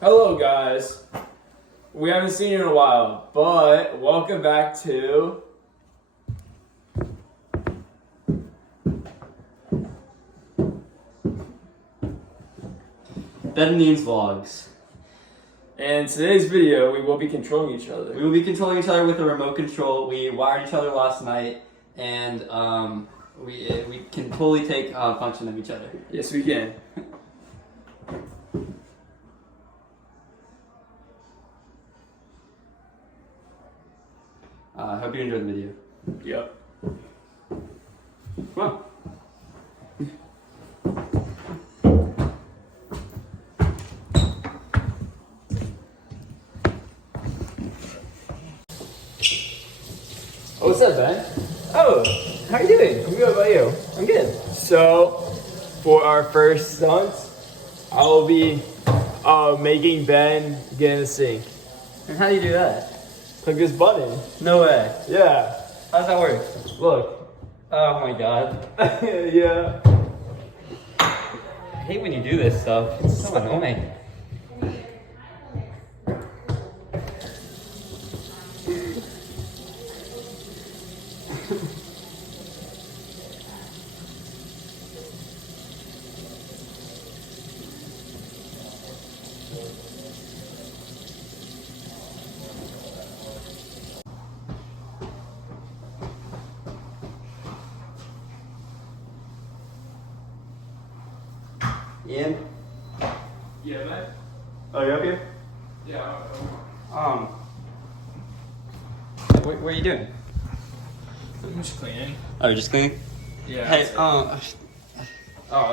Hello guys, we haven't seen you in a while, but welcome back to Ben Means Vlogs. in today's video we will be controlling each other. We will be controlling each other with a remote control. We wired each other last night, and we can totally take a function of each other. Yes, we can. I hope you enjoyed the video. Yep. Come on. Oh, what's up, Ben? Oh, how are you doing? I'm good. How about you? I'm good. So, for our first stunt, I will be making Ben get in the sink. And how do you do that? Click this button. No way. Yeah. How does that work? Look. Oh my god. Yeah. I hate when you do this stuff. It's so annoying. Ian? Yeah, man. Oh, you up here? Yeah. What are you doing? I'm just cleaning. Oh, you're just cleaning? Yeah. Hey, Oh,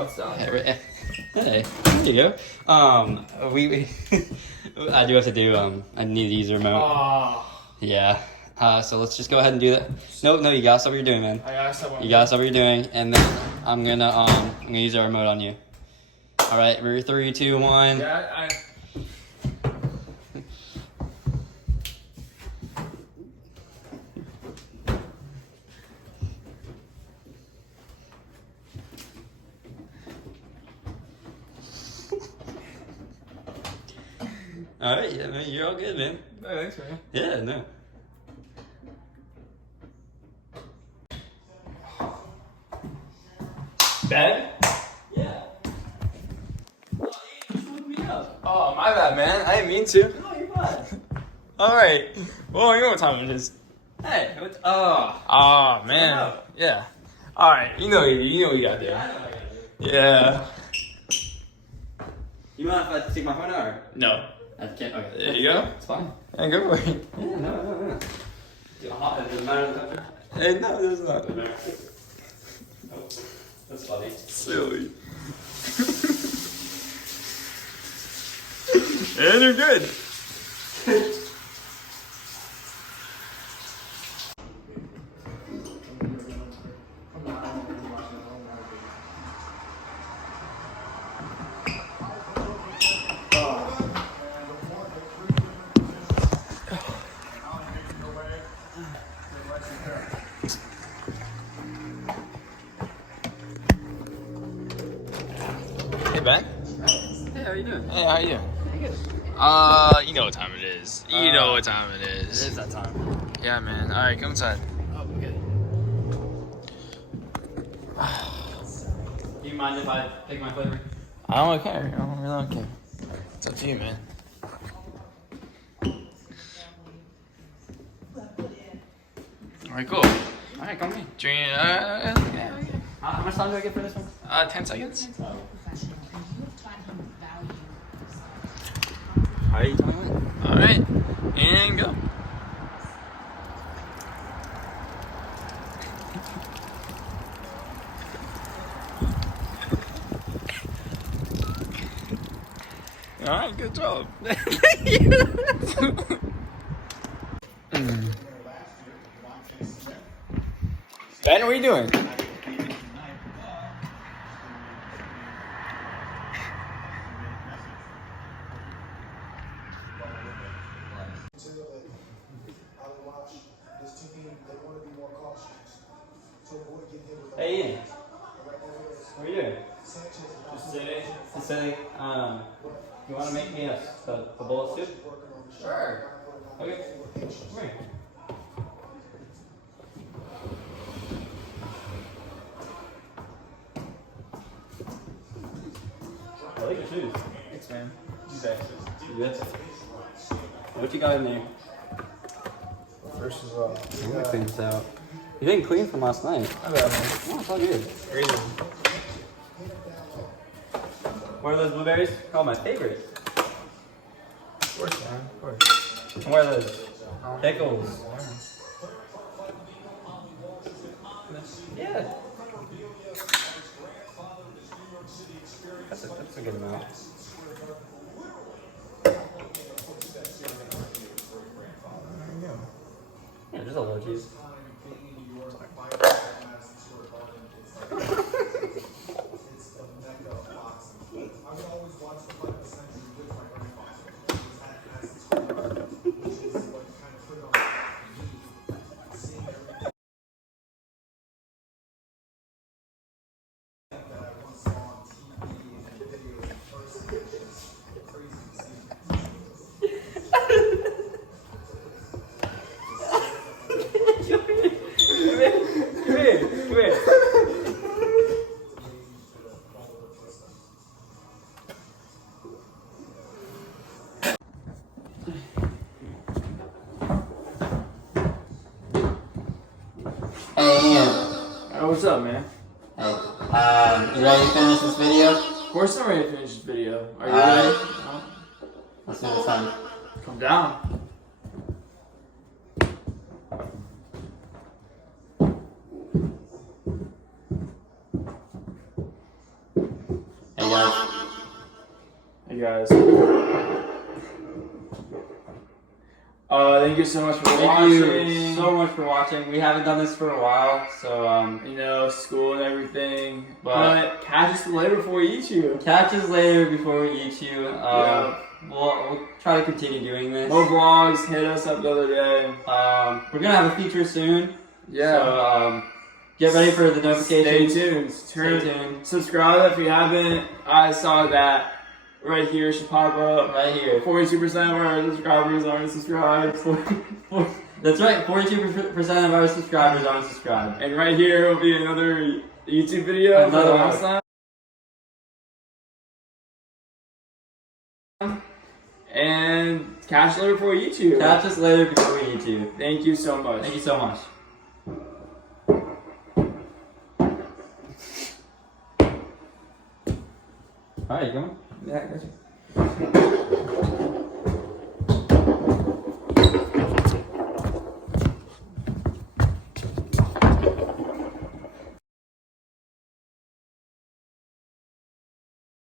it's done. Hey, there you go. We I do have to do, I need to use the remote. Oh, Yeah. So let's just go ahead and do that. No, you gotta stop what you're doing, man. I got someone. You gotta stop what you're doing, and then I'm gonna use our remote on you. All right, we're 3, 2, 1. Yeah, All right, yeah, man, you're all good, man. Oh, thanks, man. Yeah, no. Ben? Yeah. Oh, you woke me up. Oh, my bad, man. I didn't mean to. No, you're fine. All right. Well, you know what time it is. Hey, what's oh? Oh, man. Oh. Yeah. All right. You know what you gotta do. Yeah, I know what I gotta do. Yeah. You mind if I take my phone out or? No. I can't. Okay. There you go. It's fine. Yeah, go for it. Yeah, no. Does it matter the temperature? Hey, no, there's not. Nope. That's funny. Silly. And you're good. Hey, Ben. Hey, how are you doing? Hey, how you doing? You know what time it is. You know what time it It is. is that time. Yeah, man. All right, come inside. Oh, good. Do you mind if I pick my flavor? I don't care. I don't really care. It's up to you, man. All right, cool. All right, come in. Drink. Yeah, okay. How much time do I get for this one? 10 seconds. All right, you tell me when. All right, and go. All right, good job. Ben, what are you doing? Hey, Ian. What are you doing? Just sitting. You want to make me a bowl of soup? Sure. Okay. Come here. I like your shoes. Thanks, man. You bet. Yes. What you got in there? First of all, I'm gonna clean this out. You didn't clean from last night. I bet, man. Oh, it's all good. Crazy. What are those blueberries? Oh, my favorite. Of course, man. Of course. And what are those? Pickles. Yeah. That's a good amount. Yeah, just a little cheese. What's up, man? Hey, you ready to finish this video? Of course I'm ready to finish this video. Are you Alright. ready? No? Let's do this time. Come down. Hey guys. Hey guys. Thank you so much for Thank watching. you so much for watching. We haven't done this for a while, so You know, school and everything. But catch us later before we eat you. catch us later before we eat you. Yeah. We'll try to continue doing this. More vlogs. Hit us up the other day. We're gonna have a feature soon. Yeah. So get ready for the Stay notifications. tuned. Stay tuned. Subscribe if you haven't. I saw that right here should pop up. Right here. 42% of our subscribers aren't subscribed. That's right. 42% of our subscribers aren't subscribed. And right here will be another YouTube video. Another for one. last time. And catch us later before YouTube. Catch us later before we eat you. Thank you so much. Thank you so much. Alright, you going? Yeah, I got you.